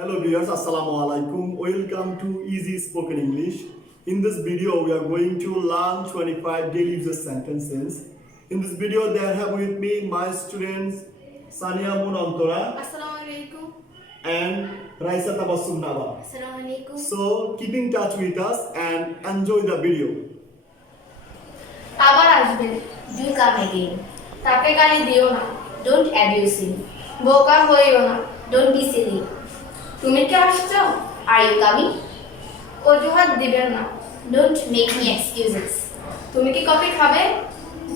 Hello viewers, Assalamu alaikum. Welcome to Easy Spoken English. In this video, we are going to learn 25 daily user sentences. In this video, they have with me my students Sania Munantora Assalamualaikum. and Raisa Tabassum Naba. Assalamualaikum. So, keep in touch with us and enjoy the video. আবার আসবেন, do come again. তাকে গালি দিও না, don't abuse him. বোকা হইও না, don't be silly. তুমি কি আসছো? Are you coming? অজুহাত দিবেন না, don't make me excuses. তুমি কি কফি খাবে?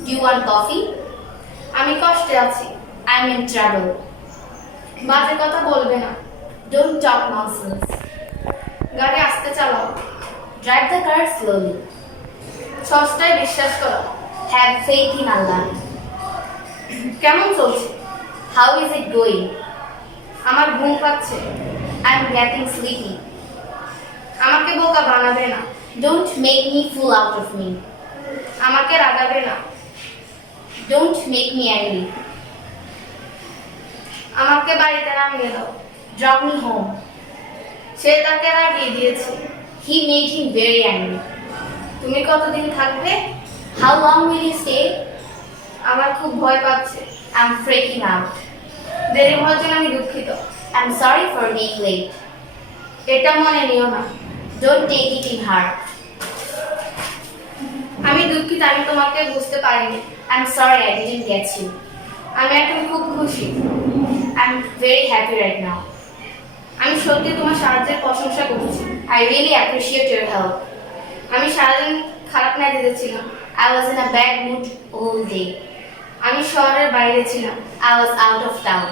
Do you want coffee? আমি কষ্টে আছি, I'm in trouble. বাজে কথা বলবে না, don't talk nonsense. গাড়ি আস্তে চালাও, drive the car slowly. সস্তায় বিশ্বাস করো, have faith in Allah. কেমন চলছে? How is it going? আমার ঘুম পাচ্ছে, I'm getting sleepy. আমাকে বোকা বানাবে না, don't make me fool out of me. আমাকে রাগাবে না, don't make me angry. আমাকে বাড়িতে নামিয়ে দাও, drop me home. সে তাকে রাগিয়ে দিয়েছে, he made him very angry. তুমি কতদিন থাকবে? How long will you stay? আমার খুব ভয় পাচ্ছে, I'm freaking out. দেরি হওয়ার জন্য আমি দুঃখিত, I'm sorry for being late. এটা মনে নিও না, don't take it in heart. আমি দুঃখিত, আমি তোমাকে বুঝতে পারিনি, I'm sorry I didn't get you. আমি এখন খুব খুশি, I'm very happy right now. আমি সত্যি তোমার সাহায্যের প্রশংসা করছি, I really appreciate your help. আমি সারাদিন খারাপ মেজাজে ছিলাম, I was in a bad mood all day. আমি শহরের বাইরে ছিলাম, I was out of town.